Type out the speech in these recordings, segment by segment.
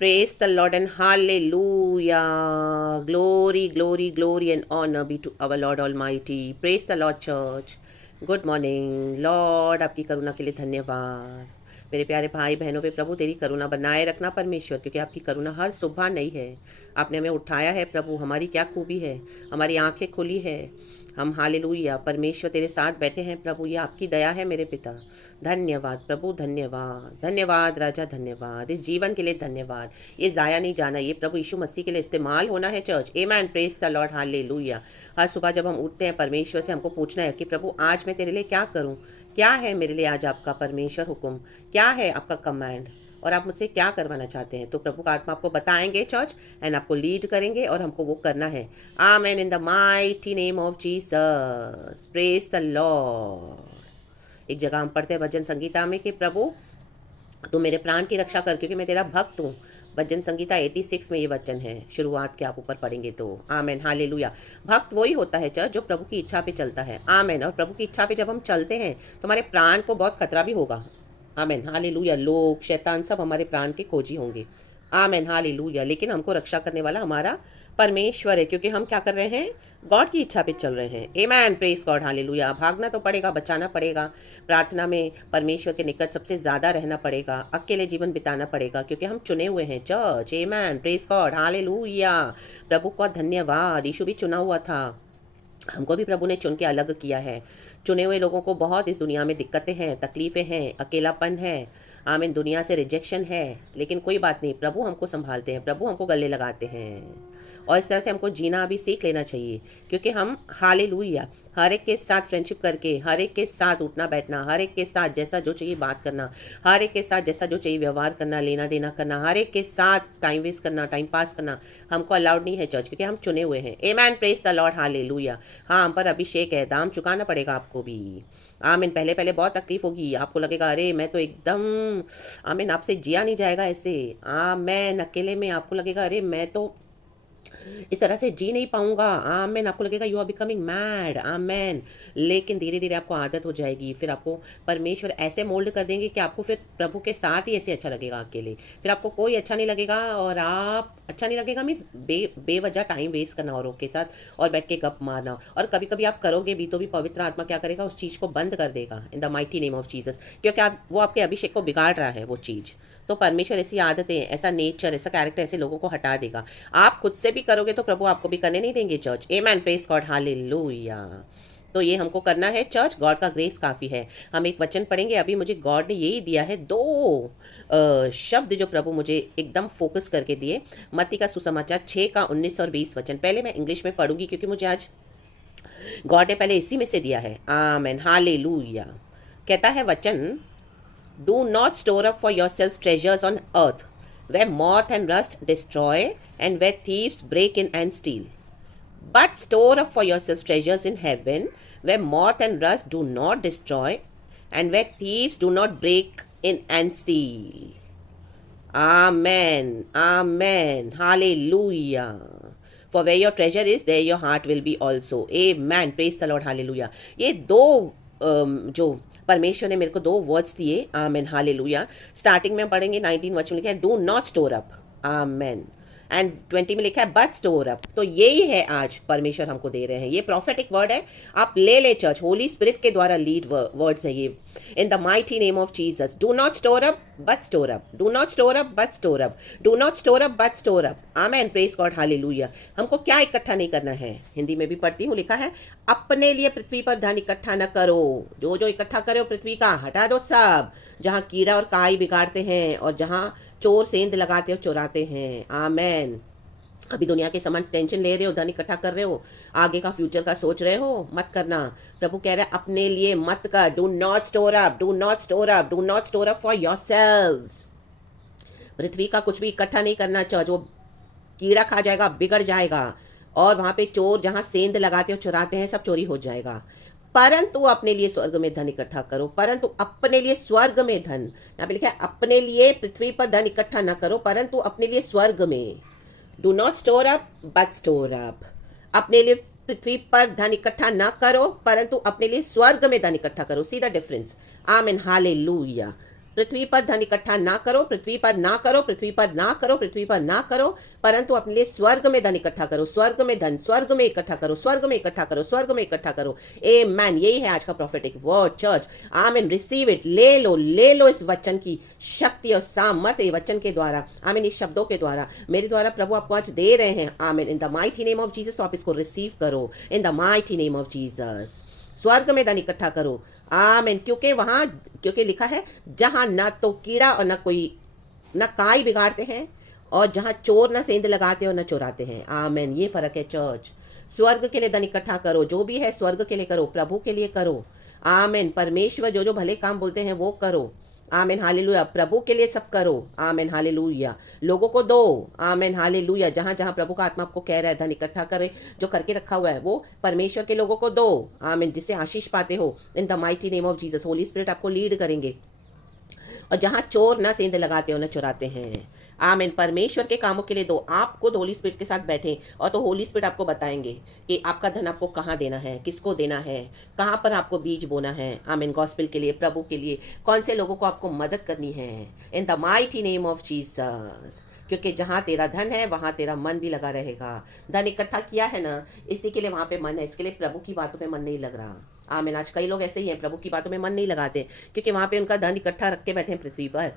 Praise the Lord and hallelujah. Glory, glory, glory and honor be to our Lord Almighty. Praise the Lord Church. Good morning Lord, आपकी करुणा के लिए धन्यवाद। मेरे प्यारे भाई बहनों पे प्रभु तेरी करुणा बनाए रखना परमेश्वर, क्योंकि आपकी करुणा हर सुबह नई है। आपने हमें उठाया है प्रभु, हमारी क्या खूबी है, हमारी आंखें खुली है। हम हालेलुया परमेश्वर तेरे साथ बैठे हैं प्रभु, ये आपकी दया है मेरे पिता। धन्यवाद प्रभु, धन्यवाद धन्यवाद राजा, धन्यवाद इस जीवन के लिए धन्यवाद। ये ज़ाया नहीं जाना, ये प्रभु यीशु मसीह के लिए इस्तेमाल होना है church. Amen, praise the lord, hallelujah. हर सुबह जब हम उठते हैं परमेश्वर से हमको पूछना है कि प्रभु आज मैं तेरे लिए क्या करूं, क्या है मेरे लिए आज आपका परमेश्वर हुक्म, क्या है आपका कमांड, और आप मुझसे क्या करवाना चाहते हैं। तो प्रभु का आत्मा आपको बताएंगे चर्च, एंड आपको लीड करेंगे और हमको वो करना है। Amen, in the mighty name of Jesus, praise the lord. एक जगह हम पढ़ते हैं भजन संगीता में कि प्रभु तू मेरे प्राण की रक्षा कर, क्योंकि मैं तेरा भक्त हूँ। भजन संगीता 86 में ये वचन है, शुरुआत के आप ऊपर पढ़ेंगे तो। आमेन, हालेलुया। भक्त वही होता है चर्च जो प्रभु की इच्छा पे चलता है। आमेन। और प्रभु की इच्छा पे जब हम चलते हैं तो हमारे प्राण को बहुत खतरा भी होगा। आमेन, हालेलुया। लोग, शैतान सब हमारे प्राण के खोजी होंगे। आमेन, हालेलुया। लेकिन हमको रक्षा करने वाला हमारा परमेश्वर है, क्योंकि हम क्या कर रहे हैं, गॉड की इच्छा पे चल रहे हैं। आमेन, प्रेज गॉड, हालेलुया। भागना तो पड़ेगा, बचाना पड़ेगा, प्रार्थना में परमेश्वर के निकट सबसे ज़्यादा रहना पड़ेगा, अकेले जीवन बिताना पड़ेगा, क्योंकि हम चुने हुए हैं church. Amen, praise God, hallelujah. प्रभु का धन्यवाद। यीशु भी चुना हुआ था, हमको भी प्रभु ने चुन के अलग किया है। चुने हुए लोगों को बहुत इस दुनिया में दिक्कतें हैं, तकलीफ़ें हैं, अकेलापन है। आमीन, दुनिया से रिजेक्शन है, लेकिन कोई बात नहीं, प्रभु हमको संभालते हैं, प्रभु हमको गले लगाते हैं। और इस तरह से हमको जीना अभी सीख लेना चाहिए, क्योंकि हम हालेलुया हर एक के साथ फ्रेंडशिप करके, हर एक के साथ उठना बैठना, हर एक के साथ जैसा जो चाहिए बात करना, हर एक के साथ जैसा जो चाहिए व्यवहार करना, लेना देना करना, हर एक के साथ टाइम वेस्ट करना, टाइम पास करना हमको अलाउड नहीं है चर्च, क्योंकि हम चुने हुए हैं। आमेन, प्रेज द लॉर्ड, हालेलुया। हाँ, हम पर अभिषेक है, दाम चुकाना पड़ेगा आपको भी। आमीन। पहले पहले बहुत तकलीफ होगी, आपको लगेगा अरे मैं तो एकदम, आमीन, आपसे जिया नहीं जाएगा ऐसे। आमीन। अकेले में आपको लगेगा अरे मैं तो इस तरह से जी नहीं पाऊंगा। आमेन। आपको लगेगा यू आर बिकमिंग मैड। आमेन। लेकिन धीरे धीरे आपको आदत हो जाएगी, फिर आपको परमेश्वर ऐसे मोल्ड कर देंगे कि आपको फिर प्रभु के साथ ही ऐसे अच्छा लगेगा अकेले, फिर आपको कोई अच्छा नहीं लगेगा। और आप अच्छा नहीं लगेगा मीन्स बेवजह टाइम वेस्ट करना औरों के साथ और बैठ के गप मारना, और कभी कभी आप करोगे भी तो भी पवित्र आत्मा क्या करेगा, उस चीज़ को बंद कर देगा इन the mighty name of Jesus, क्योंकि वो आपके अभिषेक को बिगाड़ रहा है वो चीज़। तो परमेश्वर ऐसी आदतें, ऐसा नेचर, ऐसा कैरेक्टर, ऐसे लोगों को हटा देगा। आप खुद से भी करोगे तो प्रभु आपको भी करने नहीं देंगे church. Amen, praise God, hallelujah. तो ये हमको करना है चर्च, गॉड का ग्रेस काफ़ी है। हम एक वचन पढ़ेंगे अभी, मुझे गॉड ने यही दिया है, दो शब्द जो प्रभु मुझे एकदम फोकस करके दिए। मत्ती का सुसमाचार 6 का 19 और 20 वचन। पहले मैं इंग्लिश में पढ़ूंगी क्योंकि मुझे आज गॉड ने पहले इसी में से दिया है। आमेन, हालेलुया। कहता है वचन, Do not store up for yourselves treasures on earth, where moth and rust destroy, and where thieves break in and steal. But store up for yourselves treasures in heaven, where moth and rust do not destroy, and where thieves do not break in and steal. Amen. Amen. Hallelujah. For where your treasure is, there your heart will be also. Amen. Praise the Lord. Hallelujah. ये दो जो परमेश्वर ने मेरे को दो words दिए। आमेन, hallelujah. Starting में पढ़ेंगे 19 वचन लिखा है, do not store up. Amen. And 20 में लिखा है बट स्टोर अप। तो यही है आज परमेश्वर हमको दे रहे हैं, ये प्रॉफिटिक वर्ड है, आप ले चर्च, होली स्पिरिट के द्वारा लीड वर्ड्स है ये। इन the mighty name of Jesus, do not store up but store up, do not store up but store up, do not store up but store up. Amen, praise God, hallelujah. हमको क्या इकट्ठा नहीं करना है, हिंदी में भी पढ़ती हूँ, लिखा है अपने लिए पृथ्वी पर धन इकट्ठा न करो, जो जो इकट्ठा करो पृथ्वी का हटा दो सब, जहाँ कीड़ा और काई बिगाड़ते हैं और जहाँ चोर सेंध लगाते और चुराते हैं। आमेन। अभी दुनिया के समान टेंशन ले रहे हो, धन इकट्ठा कर रहे हो, आगे का फ्यूचर का सोच रहे हो, मत करना। प्रभु कह रहा है अपने लिए मत कर। Do not store up, do not store up, do not store up for yourselves. पृथ्वी का कुछ भी इकट्ठा नहीं करना चर्च, वो कीड़ा खा जाएगा, बिगड़ जाएगा, और वहाँ पे चोर जहाँ सेंध लगाते और चुराते हैं सब चोरी हो जाएगा। परंतु अपने लिए स्वर्ग में धन इकट्ठा करो, परंतु अपने लिए स्वर्ग में धन, यहाँ पे लिखा है अपने लिए पृथ्वी पर धन इकट्ठा ना करो, परंतु अपने लिए स्वर्ग में। Do not store up but store up. अपने लिए पृथ्वी पर धन इकट्ठा ना करो, परंतु अपने लिए स्वर्ग में धन इकट्ठा करो। See the difference. आमीन, हालेलुया। पृथ्वी पर धन इकट्ठा ना करो, पृथ्वी पर ना करो, पृथ्वी पर ना करो, पृथ्वी पर ना करो, परंतु अपने लिए स्वर्ग में धन इकट्ठा करो, स्वर्ग में धन, स्वर्ग में इकट्ठा करो, स्वर्ग में इकट्ठा करो, स्वर्ग में इकट्ठा करो। आमेन। यही है आज का प्रोफेटिक वर्ड चर्च। आमीन। Receive it. ले लो इस वचन की शक्ति और सामर्थ्य, ये वचन के द्वारा, आमीन, इस शब्दों के द्वारा मेरे द्वारा प्रभु आपको आज दे रहे हैं। आमीन। इन the mighty name of Jesus. तो आप इसको रिसीव करो इन the mighty name of Jesus. स्वर्ग में धन इकट्ठा करो। आमीन। क्योंकि लिखा है, जहां ना तो कीड़ा और न काई बिगाड़ते हैं, और जहां चोर न सेंध लगाते और न चुराते हैं। आमीन। ये फर्क है चर्च। स्वर्ग के लिए धन इकट्ठा करो, जो भी है स्वर्ग के लिए करो, प्रभु के लिए करो। आमीन। परमेश्वर जो जो भले काम बोलते हैं वो करो। आमीन। हालेलुया। प्रभु के लिए सब करो। आमीन। हालेलुया। लोगों को दो। आमीन। हालेलुया। जहां जहां प्रभु का आत्मा आपको कह रहा है धन इकट्ठा करे, जो करके रखा हुआ है वो परमेश्वर के लोगों को दो। आमीन। जिससे आशीष पाते हो इन the mighty name of Jesus. Holi spirit आपको लीड करेंगे। और जहां चोर न सेंध लगाते हो न चुराते हैं। आमीन। परमेश्वर के कामों के लिए दो। आप खुद होली स्पिरिट के साथ बैठें और तो होली स्पिरिट आपको बताएंगे कि आपका धन आपको कहाँ देना है, किसको देना है, कहाँ पर आपको बीज बोना है। आमीन। गॉस्पेल के लिए, प्रभु के लिए, कौन से लोगों को आपको मदद करनी है in the mighty name of Jesus. क्योंकि जहाँ तेरा धन है वहाँ तेरा मन भी लगा रहेगा। धन इकट्ठा किया है ना, इसी के लिए वहाँ पे मन है, इसके लिए प्रभु की बातों पे मन नहीं लग रहा। आमीन। आज कई लोग ऐसे ही हैं, प्रभु की बातों में मन नहीं लगाते, क्योंकि वहाँ पे उनका धन इकट्ठा रख के बैठे हैं पृथ्वी पर।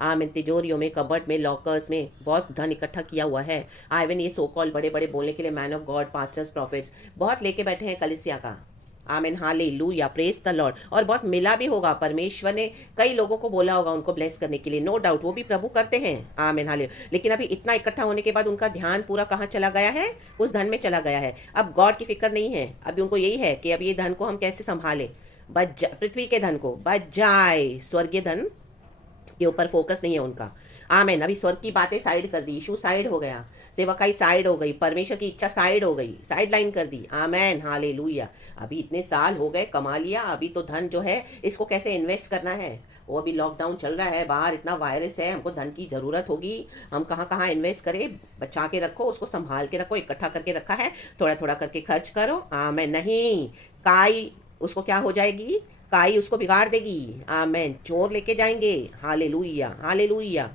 आमीन। तिजोरियों में, कबर्ड में, लॉकर्स में बहुत धन इकट्ठा किया हुआ है। इवन ये सो कॉल बड़े बड़े बोलने के लिए man of God, pastors, profits बहुत लेके बैठे हैं कलीसिया का। आमीन। हालेलुया। Praise the Lord. और बहुत मिला भी होगा, परमेश्वर ने कई लोगों को बोला होगा उनको ब्लेस करने के लिए, नो डाउट वो भी प्रभु करते हैं। आमीन। हालेलुया। लेकिन अभी इतना इकट्ठा होने के बाद उनका ध्यान पूरा कहाँ चला गया है? उस धन में चला गया है। अब गॉड की फिक्र नहीं है, अभी उनको यही है कि अब ये धन को हम कैसे संभालें। पृथ्वी के धन को बच जाए, स्वर्गीय धन के ऊपर फोकस नहीं है उनका। आमीन। अभी स्वर्ग की बातें साइड कर दी, इशू साइड हो गया, सेवकाई साइड हो गई, परमेश्वर की इच्छा साइड हो गई, साइड लाइन कर दी। आमीन। हालेलुया। अभी इतने साल हो गए, कमा लिया, अभी तो धन जो है इसको कैसे इन्वेस्ट करना है। वो अभी लॉकडाउन चल रहा है, बाहर इतना वायरस है, हमको धन की ज़रूरत होगी, हम कहाँ कहाँ इन्वेस्ट करें। बचा के रखो, उसको संभाल के रखो, इकट्ठा करके रखा है, थोड़ा थोड़ा करके खर्च करो। आमीन। नहीं, काई उसको क्या हो जाएगी, काई उसको बिगाड़ देगी। आमीन। चोर लेके जाएंगे। हालेलुया। हालेलुया।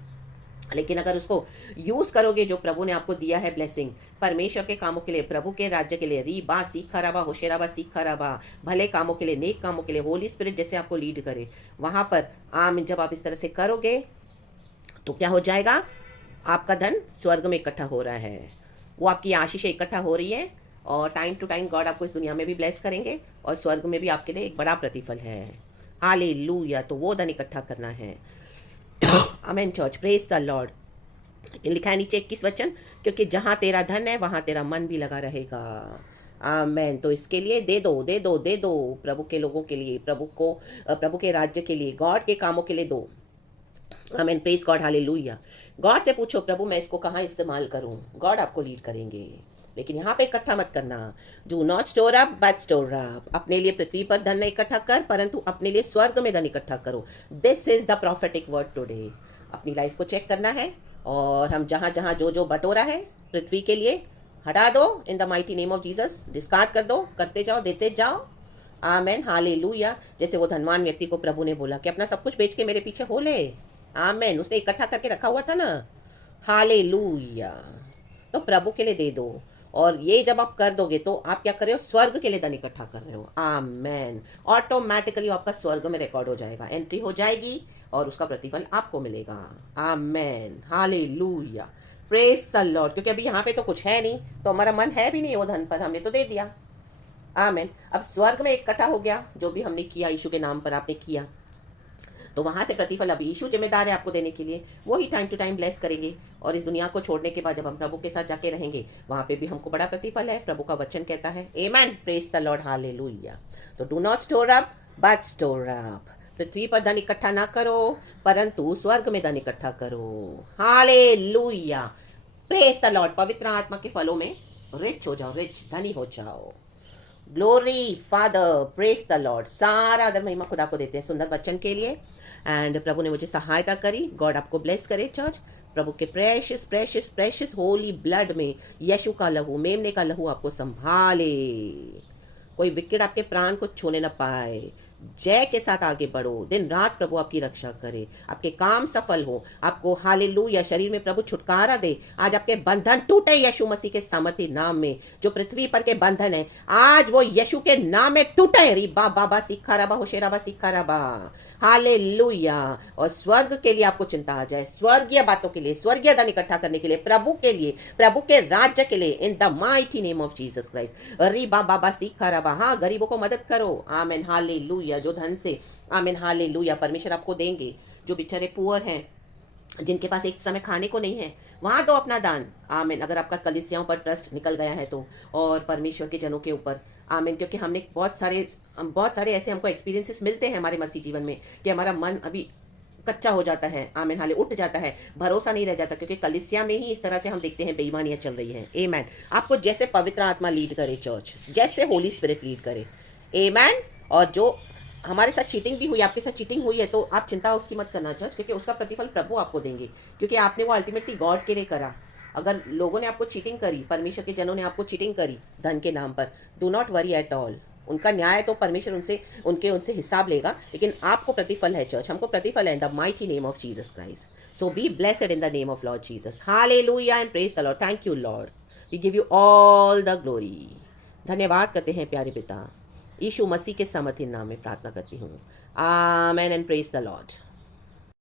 लेकिन अगर उसको यूज करोगे, जो प्रभु ने आपको दिया है ब्लेसिंग, परमेश्वर के कामों के लिए, प्रभु के राज्य के लिए, रीबा सीखा रबा, होशेराबा सीखा रबा, भले कामों के लिए, नेक कामों के लिए, होली स्पिरिट जैसे आपको लीड करे वहां पर। आमीन। जब आप इस तरह से करोगे तो क्या हो जाएगा, आपका धन स्वर्ग में इकट्ठा हो रहा है, वो आपकी आशीषें इकट्ठा हो रही है, और टाइम टू टाइम गॉड आपको इस दुनिया में भी ब्लेस करेंगे और स्वर्ग में भी आपके लिए एक बड़ा प्रतिफल है। हालेलुया। तो वो धन इकट्ठा करना है। आमेन चर्च। Praise the Lord. लिखा है नीचे 21 वचन, क्योंकि जहाँ तेरा धन है वहाँ तेरा मन भी लगा रहेगा। आमेन। तो इसके लिए दे दो, दे दो, दे दो, प्रभु के लोगों के लिए, प्रभु के राज्य के लिए, गॉड के कामों के लिए दो। Amen. Praise God. Hallelujah. God से पूछो, प्रभु मैं इसको कहाँ इस्तेमाल करूँ, गॉड आपको लीड करेंगे। लेकिन यहाँ पे इकट्ठा मत करना। Do not store up but store up. अपने लिए पृथ्वी पर धन नहीं इकट्ठा कर, परंतु अपने लिए स्वर्ग में धन इकट्ठा करो। This is the prophetic word today. अपनी लाइफ को चेक करना है, और हम जहाँ जहाँ जो जो बटोरा है पृथ्वी के लिए, हटा दो इन the mighty name of Jesus. Discard कर दो, करते जाओ, देते जाओ। आमेन। हालेलुया। जैसे वो धनवान व्यक्ति को प्रभु ने बोला कि अपना सब कुछ बेच के मेरे पीछे हो ले। आमेन। उसने इकट्ठा करके रखा हुआ था ना। हालेलुया। तो प्रभु के लिए दे दो, और ये जब आप कर दोगे तो आप क्या कर रहे हो, स्वर्ग के लिए धन इकट्ठा कर रहे हो। आमेन। ऑटोमेटिकली आपका स्वर्ग में रिकॉर्ड हो जाएगा, एंट्री हो जाएगी, और उसका प्रतिफल आपको मिलेगा। आमेन। हालेलुया। Praise the Lord. क्योंकि अभी यहाँ पे तो कुछ है नहीं, तो हमारा मन है भी नहीं वो धन पर, हमने तो दे दिया। आमेन। अब स्वर्ग में इकट्ठा हो गया, जो भी हमने किया यीशु के नाम पर आपने किया, तो वहाँ से प्रतिफल अभी यीशु जिम्मेदार है आपको देने के लिए, वो ही टाइम टू टाइम ब्लेस करेंगे। और इस दुनिया को छोड़ने के बाद जब हम प्रभु के साथ जाके रहेंगे, वहाँ पे भी हमको बड़ा प्रतिफल है। प्रभु का वचन कहता है। Amen. Praise the lord. Hallelujah. तो do not store up but store up. पृथ्वी पर धन इकट्ठा ना करो, परंतु स्वर्ग में धन इकट्ठा करो। हालेलुया। Praise the Lord. पवित्र आत्मा के फलों में रिच हो जाओ, रिच, धनी हो जाओ। Glory father. Praise the Lord. सारा आदर महिमा खुदा को देते हैं सुंदर वचन के लिए। एंड प्रभु ने मुझे सहायता करी। गॉड आपको ब्लेस करे चर्च। प्रभु के precious precious precious Holi blood में यीशु का लहू, मेमने का लहू आपको संभाले। कोई विकेट आपके प्राण को छूने न पाए। जय के साथ आगे बढ़ो, दिन रात प्रभु आपकी रक्षा करे, आपके काम सफल हो, आपको हालेलुया शरीर में प्रभु छुटकारा दे। आज आपके बंधन टूटे यीशु मसीह के सामर्थी नाम में। जो पृथ्वी पर के बंधन है आज वो यीशु के नाम में टूटे। रिबा बाबा सिखा रबा होशेराबा सिखा रबा, हालेलुया। और स्वर्ग के लिए आपको चिंता आ जाए, स्वर्गीय बातों के लिए, स्वर्गीय धन इकट्ठा करने के लिए, प्रभु के लिए, प्रभु के राज्य के लिए, in the mighty name of Jesus Christ. रिबा बाबा सिखा रबा, हाँ गरीबों को मदद करो। Amen hallelujah. जो धन से आमेन हालेलुया परमेश्वर आपको देंगे, जो बेचारे पुअर हैं, जिनके पास एक समय खाने को नहीं है, वहाँ दो अपना दान। आमीन। अगर आपका कलीसियाओं पर ट्रस्ट निकल गया है तो, और परमेश्वर के जनों के ऊपर। आमीन। क्योंकि हमने बहुत सारे ऐसे हमको एक्सपीरियंसेस मिलते हैं हमारे मसीह जीवन में कि हमारा मन अभी कच्चा हो जाता है। आमीन हाले उठ जाता है, भरोसा नहीं रह जाता, क्योंकि कलीसिया में ही इस तरह से हम देखते हैं बेईमानियां चल रही हैं। आमीन। आपको जैसे पवित्र आत्मा लीड करे, चर्च जैसे होली स्पिरिट लीड करे। आमीन। और जो हमारे साथ चीटिंग भी हुई, आपके साथ चीटिंग हुई है, तो आप चिंता उसकी मत करना चर्च, क्योंकि उसका प्रतिफल प्रभु आपको देंगे, क्योंकि आपने वो अल्टीमेटली गॉड के लिए करा। अगर लोगों ने आपको चीटिंग करी, परमेश्वर के जनों ने आपको चीटिंग करी धन के नाम पर, do not worry at all. उनका न्याय तो परमेश्वर उनसे हिसाब लेगा, लेकिन आपको प्रतिफल है चर्च, हमको प्रतिफल है in the mighty name of Jesus Christ. So be blessed in the name of Lord Jesus. Hallelujah and praise the Lord. Thank you Lord, we give you all the glory. धन्यवाद करते हैं प्यारे पिता, यीशु मसीह के सामर्थ्य नाम में प्रार्थना करती हूँ। आमेन एंड प्रेज द लॉर्ड।